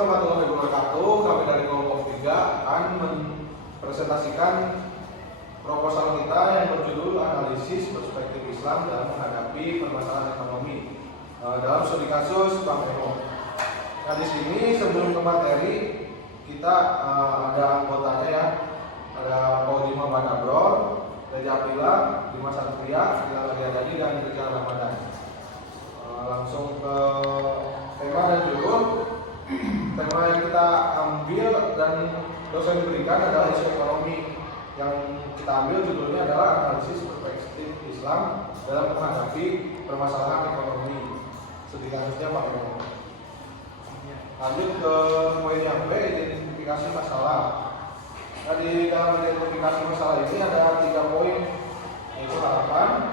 warahmatullahi wabarakatuh. Kami dari kelompok 3 akan mempresentasikan proposal kita yang berjudul Analisis Perspektif Islam dalam Menghadapi Permasalahan Ekonomi dalam studi kasus Bank Emo. Nah, di sini sebelum ke materi kita ada anggotanya ya. Ada Pak Ujima Banabrol, Reza Abdillah, Dimas Satria, Hilal Riyadani, dan Rizal Ramadan. Langsung ke tema dan judul. Tema yang kita ambil dan dosen berikan adalah isu ekonomi. Yang kita ambil judulnya adalah Analisis Perspektif Islam dalam Menghadapi Permasalahan Ekonomi. Studi kasusnya Pak Emo. Lanjut ke poin yang B, identifikasi masalah. Nah, di dalam identifikasi masalah ini ada 3 poin, yaitu harapannya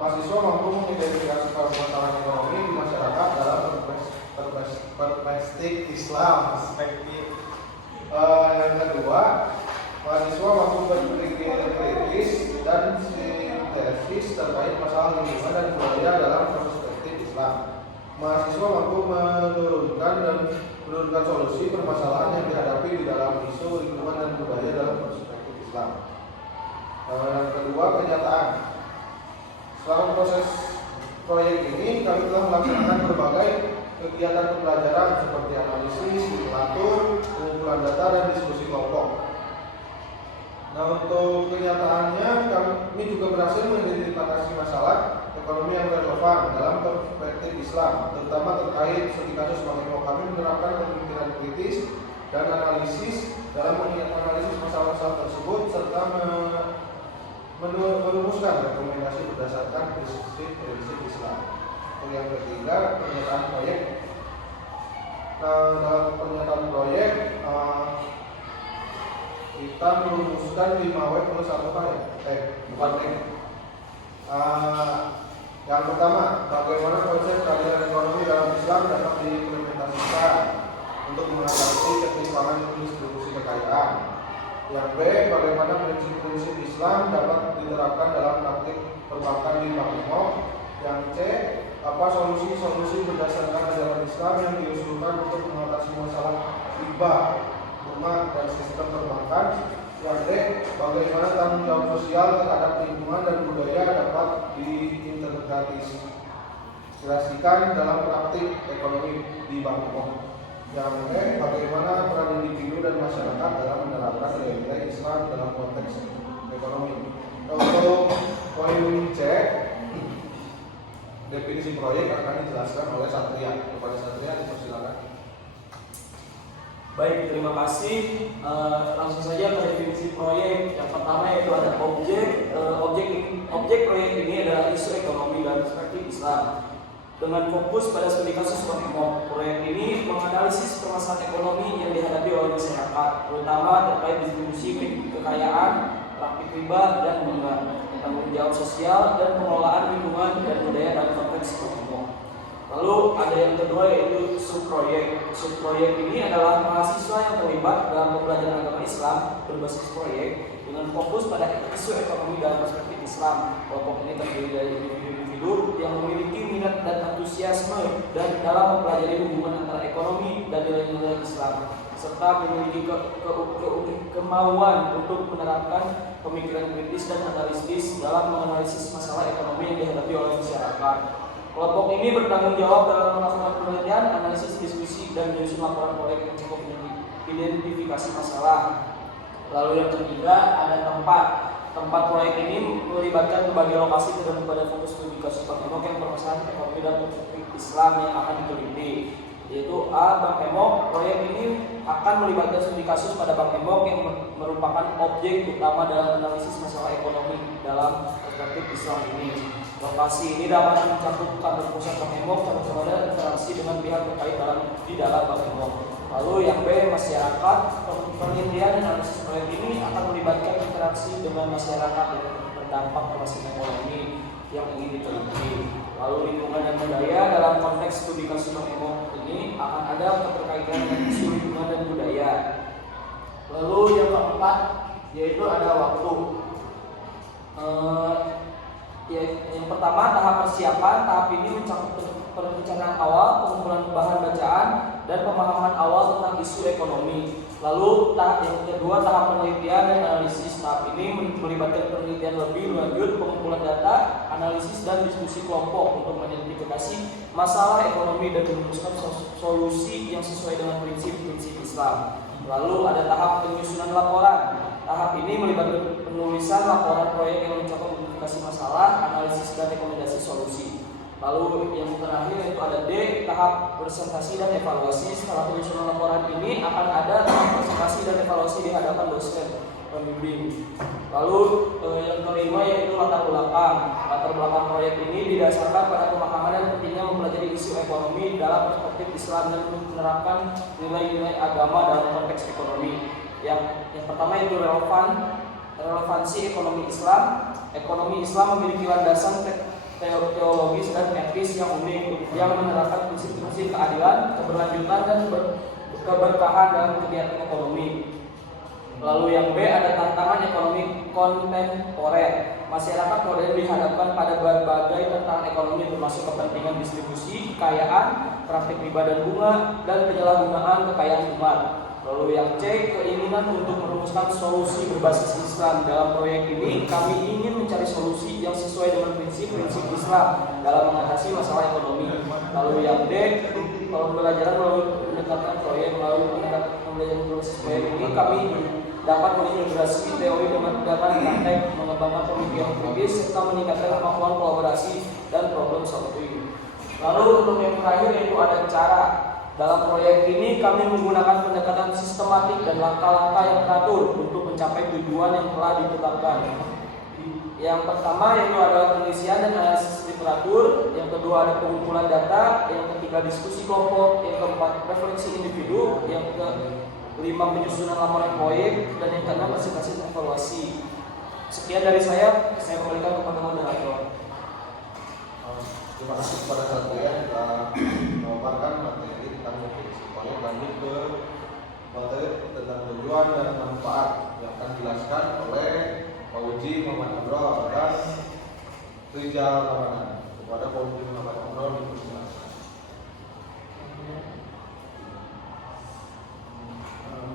mahasiswa mampu mengidentifikasi permasalahan ekonomi di masyarakat dalam perspektif Islam. Yang kedua, mahasiswa mampu berpikir kritis dan sintesis terkait masalah lingkungan dan budaya dalam perspektif Islam. Mahasiswa mampu menurunkan solusi permasalahan yang dihadapi di dalam isu lingkungan dan budaya dalam perspektif Islam. Yang kedua, kenyataan. Selama proses proyek ini, kami telah melaksanakan berbagai kegiatan pembelajaran seperti analisis, simulator, pengumpulan data, dan diskusi kelompok. Nah, untuk kenyataannya, kami juga berhasil mengidentifikasi masalah ekonomi yang relevan dalam perspektif Islam, terutama terkait studi kasus Bank Emo. Kami menerapkan pemikiran kritis dan analisis dalam menganalisis masalah-masalah tersebut serta merumuskan rekomendasi berdasarkan prinsip Islam. Yang ketiga, pernyataan proyek. Dalam pernyataan proyek kita merumuskan 5W plus 1K ya? Yang pertama, bagaimana konsep keadilan ekonomi dalam Islam dapat diimplementasikan untuk mengatasi ketimpangan distribusi kekayaan. Yang B, bagaimana prinsip-prinsip Islam dapat diterapkan dalam praktik perbankan di Bank Emo. Yang C, apa solusi-solusi berdasarkan ajaran Islam yang diusulkan untuk mengatasi masalah riba, bunga, dan sistem perbankan. Yang D, bagaimana tanggung jawab sosial terhadap lingkungan dan budaya dapat diintegrasikan dalam praktik ekonomi di Bank Emo. Yang E, bagaimana peran individu dan masyarakat dalam menerapkan nilai-nilai Islam dalam konteks ekonomi. Untuk poin C, definisi proyek akan dijelaskan oleh Satria. Kepada Satria, dipersilakan. Baik, terima kasih. Langsung saja ke definisi proyek. Yang pertama yaitu ada objek proyek ini adalah isu ekonomi dan perspektif Islam. Dengan fokus pada studi kasus Bank Emo, proyek ini menganalisis permasalahan ekonomi yang dihadapi oleh masyarakat, terutama terkait distribusi kekayaan, praktik riba dan bunga, tanggung jawab sosial dan pengelolaan lingkungan dan budaya dalam konteks Bank Emo. Lalu ada yang kedua yaitu subproyek. Subproyek ini adalah mahasiswa yang terlibat dalam pembelajaran agama Islam berbasis proyek dengan fokus pada isu ekonomi dalam perspektif Islam. Kelompok ini terdiri dari individu yang memiliki minat dan antusiasme dan dalam mempelajari hubungan antara ekonomi dan nilai-nilai Islam, serta memiliki kemauan untuk menerapkan pemikiran kritis dan analisis dalam menganalisis masalah ekonomi yang dihadapi oleh masyarakat. Kelompok ini bertanggung jawab dalam melakukan penelitian, analisis, diskusi, dan menyusun laporan proyek yang cukup identifikasi masalah. Lalu yang ketiga ada tempat. Tempat proyek ini melibatkan berbagai lokasi terhadap pada fokus studi kasus Bank Emo yang permasalahan ekonomi dan perspektif Islam yang akan diteliti. Yaitu A, Bank Emo. Proyek ini akan melibatkan studi kasus pada Bank Emo yang merupakan objek utama dalam analisis masalah ekonomi dalam perspektif Islam ini. Lokasi ini dapat mencakup kantor pusat Bank Emo, cabang-cabang dan interaksi dengan pihak terkait di dalam Bank Emo. Lalu yang B, masyarakat. Penelitian dan analisis proyek ini akan melibatkan interaksi dengan masyarakat yang berdampak terhadap ekonomi yang ingin diteliti. Lalu lingkungan dan budaya dalam konteks studi kasus Bank Emo ini akan ada keterkaitan dengan isu lingkungan dan budaya. Lalu yang keempat yaitu ada waktu. Ya, yang pertama tahap persiapan. Tahap ini mencakup perencanaan awal, pengumpulan bahan bacaan, dan pemahaman awal tentang isu ekonomi. Lalu tahap yang kedua, tahap penelitian dan analisis. Tahap ini melibatkan penelitian lebih lanjut, pengumpulan data, analisis, dan diskusi kelompok untuk mengidentifikasi masalah ekonomi dan merumuskan solusi yang sesuai dengan prinsip-prinsip Islam. Lalu ada tahap penyusunan laporan. Tahap ini melibatkan penulisan laporan proyek yang mencakup identifikasi masalah, analisis, dan rekomendasi solusi. Lalu yang terakhir yaitu ada D, tahap presentasi dan evaluasi. Setelah penyusunan laporan ini akan ada tahap presentasi dan evaluasi di hadapan dosen pembimbing. Lalu yang kelima yaitu latar belakang. Latar belakang proyek ini didasarkan pada pemahaman dan pentingnya mempelajari isu ekonomi dalam perspektif Islam dan menerapkan nilai-nilai agama dalam konteks ekonomi. Yang pertama itu relevansi ekonomi Islam. Ekonomi Islam memiliki landasan teologis dan etis yang unik yang menerapkan prinsip-prinsip keadilan, keberlanjutan, dan keberkahan dalam kegiatan ekonomi. Lalu yang B ada tantangan ekonomi kontemporer. Masyarakat modern dihadapkan pada berbagai tantangan ekonomi termasuk kepentingan distribusi, kekayaan, praktik riba dan bunga, dan penyalahgunaan kekayaan umat. Lalu yang C, keinginan untuk merumuskan solusi berbasis Islam. Dalam proyek ini kami ingin mencari solusi yang sesuai dengan prinsip-prinsip Islam dalam mengatasi masalah ekonomi. Lalu yang D, pembelajaran melalui pendekatan proyek. Melalui pendekatan pembelajaran proses proyek ini kami dapat mengintegrasi teori dengan praktek, mengembangkan pemikiran kritis, serta meningkatkan kemampuan kolaborasi dan problem solving. Lalu untuk yang terakhir yaitu ada cara. Dalam proyek ini kami menggunakan pendekatan sistematik dan langkah-langkah yang teratur untuk mencapai tujuan yang telah ditetapkan. Yang pertama yaitu adalah pengisian dan analisis literatur, yang kedua ada pengumpulan data, yang ketiga diskusi kelompok, yang keempat refleksi individu, yang kelima penyusunan laporan proyek, dan yang keenam presentasi dan evaluasi. Sekian dari saya kembalikan kepada moderator. Terima kasih kepada kalian telah memaparkan materi tentang definisi proyek. Lanjut ke materi tentang tujuan dan manfaat yang akan dijelaskan oleh Pak Uji Muhammad Abro dan Rizal Ramadan. Kepada Pak Uji Muhammad Abro dipersilakan.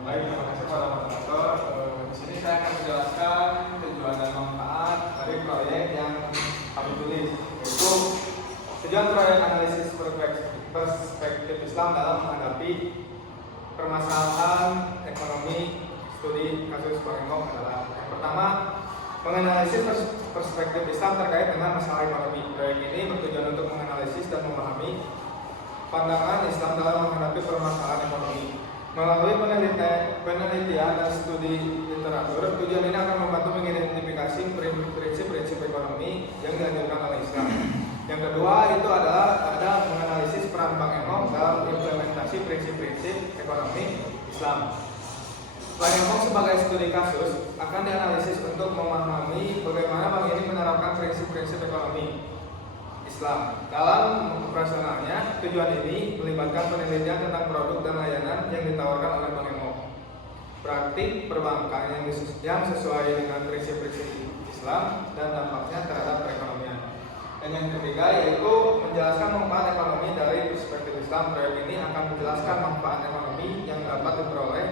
Baik, terima kasih para moderator. Di sini saya akan menjelaskan tujuan dan manfaat dari proyek yang kami tulis, yaitu tujuan proyek analisis perspektif Islam dalam menghadapi permasalahan ekonomi studi kasus Korengkong adalah yang pertama, menganalisis perspektif Islam terkait dengan masalah ekonomi. Proyek ini bertujuan untuk menganalisis dan memahami pandangan Islam dalam menghadapi permasalahan ekonomi. Melalui penelitian dan studi literatur, tujuan ini akan membantu mengidentifikasi prinsip-prinsip ekonomi yang dianjurkan oleh Islam. Yang kedua itu adalah ada menganalisis peran Bank Emong dalam implementasi prinsip-prinsip ekonomi Islam. Bank Emong sebagai studi kasus akan dianalisis untuk memahami bagaimana bank ini menerapkan prinsip-prinsip ekonomi Islam. Dalam operasionalnya, tujuan ini melibatkan penelitian tentang produk dan layanan yang ditawarkan oleh Bank Emong, praktik perbankan yang sesuai dengan prinsip-prinsip Islam, dan dampaknya terhadap perekonomian. Dan yang ketiga yaitu menjelaskan manfaat ekonomi dari perspektif Islam. Proyek ini akan menjelaskan manfaat ekonomi yang dapat diperoleh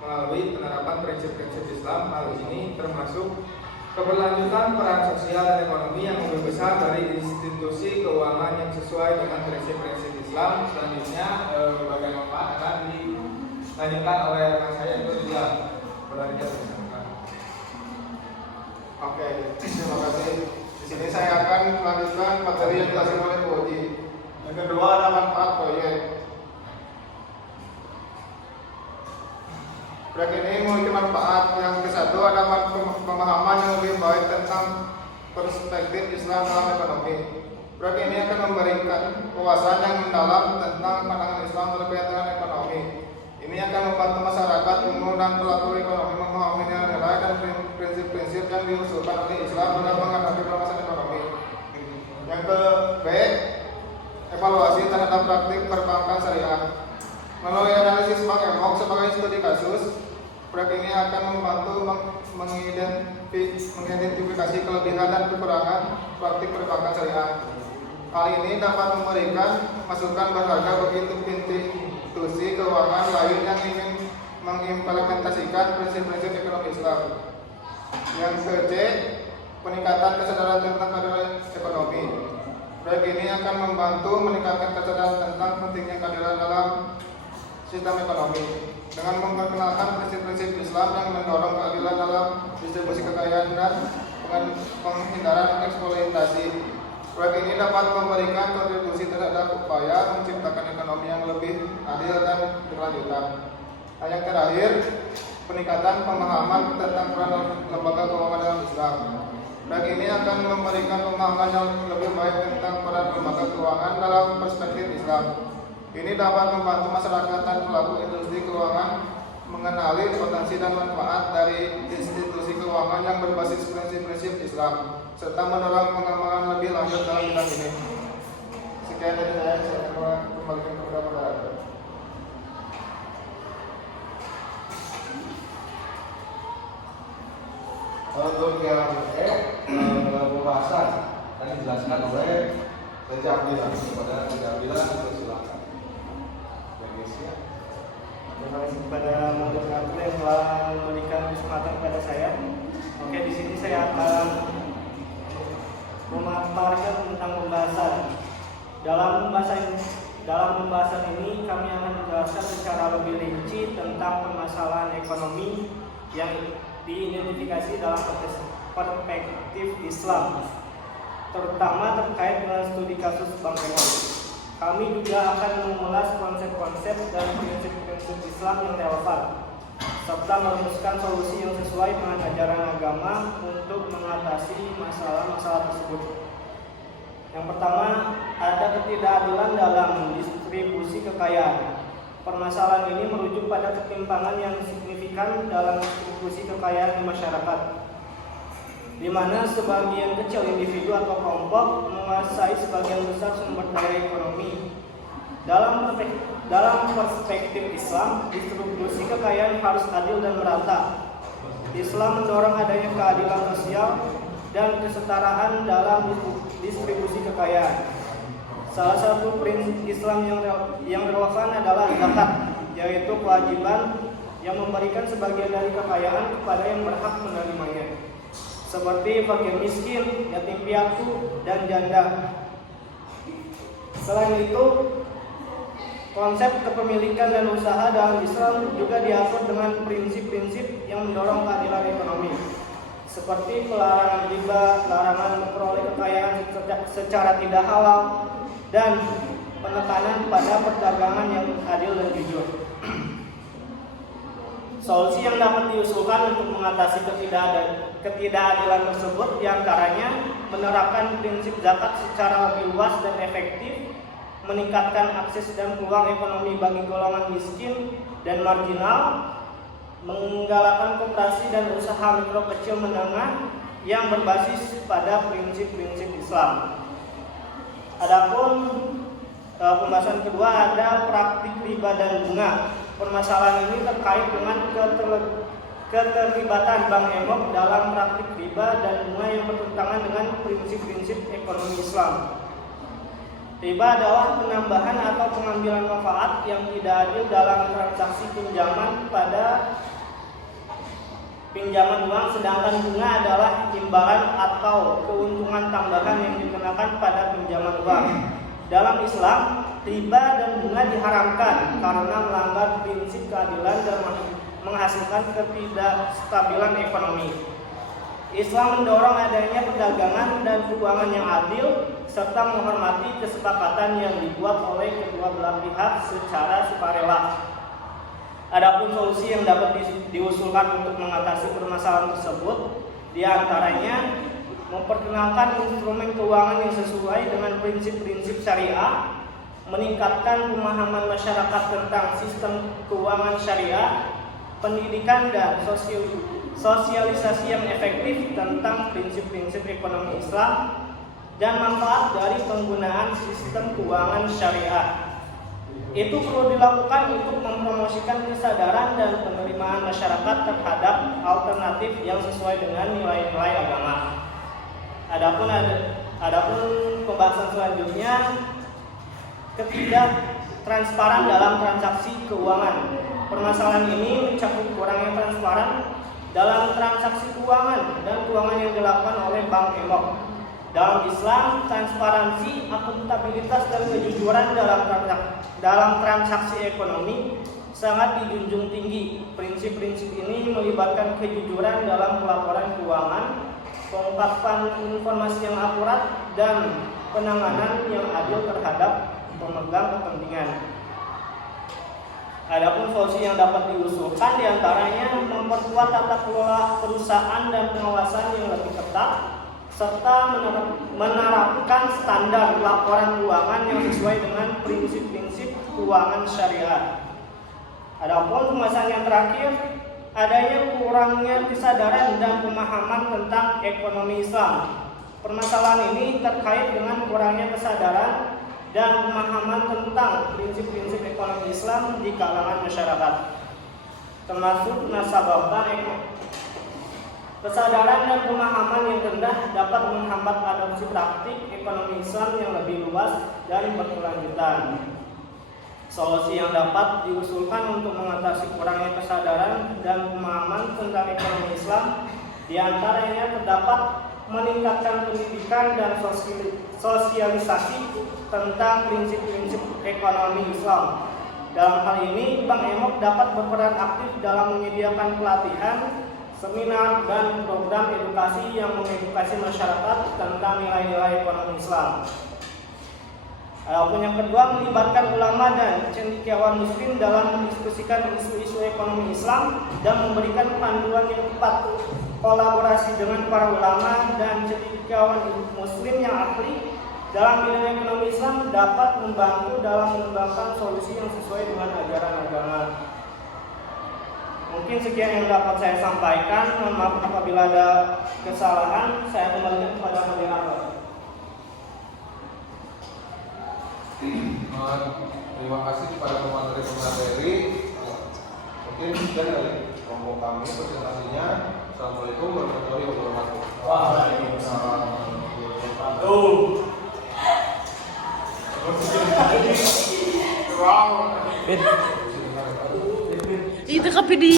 melalui penerapan prinsip-prinsip Islam. Hal ini termasuk keberlanjutan peran sosial dan ekonomi yang lebih besar dari institusi keuangan yang sesuai dengan prinsip-prinsip Islam. Selanjutnya bagian manfaat akan dilanjutkan oleh rekan saya itu dia belajar. Oke, terima kasih. Di sini saya akan melanjutkan materi yang dijelaskan oleh Bu Uji. Yang kedua ada manfaat proyek. Proyek ini memiliki manfaat. Yang ke-1 ada pemahaman yang lebih baik tentang perspektif Islam dalam ekonomi. Proyek ini akan memberikan wawasan yang mendalam tentang pandangan Islam terkait dengan ekonomi. Ini akan membantu masyarakat umum dan pelaku ekonomi memahami nilai dan prinsip-prinsip yang diusulkan oleh Islam dalam menghadapi permasalahan ekonomi. Yang ke-B, evaluasi terhadap praktik perbankan syariah. Melalui analisis Bank Emong sebagai studi kasus, proyek ini akan membantu mengidentifikasi kelebihan dan kekurangan praktik perbankan syariah. Hal ini dapat memberikan masukan berharga bagi institusi keuangan lain yang ingin mengimplementasikan prinsip-prinsip ekonomi Islam. Yang ke-C, peningkatan kesadaran tentang keadilan ekonomi. Proyek ini akan membantu meningkatkan kesadaran tentang pentingnya keadilan dalam sistem ekonomi dengan memperkenalkan prinsip-prinsip Islam yang mendorong keadilan dalam distribusi kekayaan dan penghindaran eksploitasi. Proyek ini dapat memberikan kontribusi terhadap upaya menciptakan ekonomi yang lebih adil dan berkelanjutan. Dan yang terakhir, peningkatan pemahaman tentang peran lembaga keuangan dalam Islam. Proyek ini akan memberikan pemahaman yang lebih baik tentang peran lembaga keuangan dalam perspektif Islam. Ini dapat membantu masyarakat dan pelaku industri keuangan mengenali potensi dan manfaat dari institusi keuangan yang berbasis prinsip-prinsip Islam, serta mendorong pengembangan lebih lanjut dalam bidang ini. Sekian dari saya kembalikan kepada moderator. Untuk yang pembahasan tadi dijelaskan oleh Raja Abdillah. Kepada Raja Abdillah, silakan. Terima kasih kepada moderator yang telah memberikan kesempatan kepada saya. Oke, di sini saya akan memaparkan tentang pembahasan. Dalam pembahasan ini kami akan menjelaskan secara lebih rinci tentang permasalahan ekonomi yang diidentifikasi dalam perspektif Islam, terutama terkait dengan studi kasus Bank Emon. Kami juga akan mengulas konsep-konsep dan prinsip-prinsip Islam yang relevan, serta merumuskan solusi yang sesuai dengan ajaran agama untuk mengatasi masalah-masalah tersebut. Yang pertama, ada ketidakadilan dalam distribusi kekayaan. Permasalahan ini merujuk pada ketimpangan yang signifikan dalam distribusi kekayaan di masyarakat, di mana sebagian kecil individu atau kelompok menguasai sebagian besar sumber daya ekonomi. Dalam perspektif Islam, distribusi kekayaan harus adil dan merata. Islam mendorong adanya keadilan sosial dan kesetaraan dalam distribusi kekayaan. Salah satu prinsip Islam yang relevan adalah zakat, yaitu kewajiban yang memberikan sebagian dari kekayaan kepada yang berhak menerimanya, seperti fakir miskin, yatim piatu, dan janda. Selain itu, konsep kepemilikan dan usaha dalam Islam juga diatur dengan prinsip-prinsip yang mendorong keadilan ekonomi, seperti pelarangan riba, larangan memperoleh kekayaan secara tidak halal, dan penekanan pada perdagangan yang adil dan jujur. Solusi yang dapat diusulkan untuk mengatasi ketidakadilan tersebut diantaranya menerapkan prinsip zakat secara lebih luas dan efektif, meningkatkan akses dan peluang ekonomi bagi golongan miskin dan marginal, menggalakkan koperasi dan usaha mikro kecil menengah yang berbasis pada prinsip-prinsip Islam. Adapun pembahasan kedua ada praktik riba dan bunga. Permasalahan ini terkait dengan keterlibatan Bank Emon dalam praktik riba dan bunga yang bertentangan dengan prinsip-prinsip ekonomi Islam. Riba adalah penambahan atau pengambilan manfaat yang tidak adil dalam transaksi pinjaman uang, sedangkan bunga adalah imbalan atau keuntungan tambahan yang dikenakan pada pinjaman uang. Dalam Islam, riba dan bunga diharamkan karena melanggar prinsip keadilan dan menghasilkan ketidakstabilan ekonomi. Islam mendorong adanya perdagangan dan keuangan yang adil serta menghormati kesepakatan yang dibuat oleh kedua belah pihak secara sukarela. Adapun solusi yang dapat diusulkan untuk mengatasi permasalahan tersebut diantaranya memperkenalkan instrumen keuangan yang sesuai dengan prinsip-prinsip syariah, meningkatkan pemahaman masyarakat tentang sistem keuangan syariah, pendidikan dan sosialisasi yang efektif tentang prinsip-prinsip ekonomi Islam, dan manfaat dari penggunaan sistem keuangan syariah. Itu perlu dilakukan untuk mempromosikan kesadaran dan penerimaan masyarakat terhadap alternatif yang sesuai dengan nilai-nilai agama. Adapun pembahasan selanjutnya, ketidaktransparan dalam transaksi keuangan. Permasalahan ini mencakup kurangnya transparan dalam transaksi keuangan dan keuangan yang dilakukan oleh Bank Emok. Dalam Islam, transparansi, akuntabilitas, dan kejujuran dalam transaksi ekonomi sangat dijunjung tinggi. Prinsip-prinsip ini melibatkan kejujuran dalam pelaporan keuangan, pengungkapan informasi yang akurat, dan penanganan yang adil terhadap pemegang kepentingan. Adapun solusi yang dapat diusulkan diantaranya memperkuat tata kelola perusahaan dan pengawasan yang lebih ketat, serta menerapkan standar laporan keuangan yang sesuai dengan prinsip-prinsip keuangan syariat. Adapun pembahasan yang terakhir, adanya kurangnya kesadaran dan pemahaman tentang ekonomi Islam. Permasalahan ini terkait dengan kurangnya kesadaran dan pemahaman tentang prinsip-prinsip ekonomi Islam di kalangan masyarakat, termasuk nasabah ekonomi. Kesadaran dan pemahaman yang rendah dapat menghambat adopsi praktik ekonomi Islam yang lebih luas dan berkelanjutan. Solusi yang dapat diusulkan untuk mengatasi kurangnya kesadaran dan pemahaman tentang ekonomi Islam diantaranya terdapat meningkatkan pendidikan dan sosialisasi tentang prinsip-prinsip ekonomi Islam. Dalam hal ini, Bank Emok dapat berperan aktif dalam menyediakan pelatihan, seminar, dan program edukasi yang mengedukasi masyarakat tentang nilai-nilai ekonomi Islam. Adapun yang kedua, melibatkan ulama dan cendekiawan muslim dalam mendiskusikan isu-isu ekonomi Islam dan memberikan panduan yang tepat. Kolaborasi dengan para ulama dan cendekiawan muslim yang ahli dalam bidang ekonomi Islam dapat membantu dalam mengembangkan solusi yang sesuai dengan ajaran agama. Mungkin sekian yang dapat saya sampaikan. Mohon maaf apabila ada kesalahan. Saya kembalikan kepada moderator. Terima kasih kepada pemateri. Mungkin sudah dari kelompok kami presentasinya. Assalamualaikum warahmatullahi wabarakatuh. Waalaikumsalam. Itu tapi di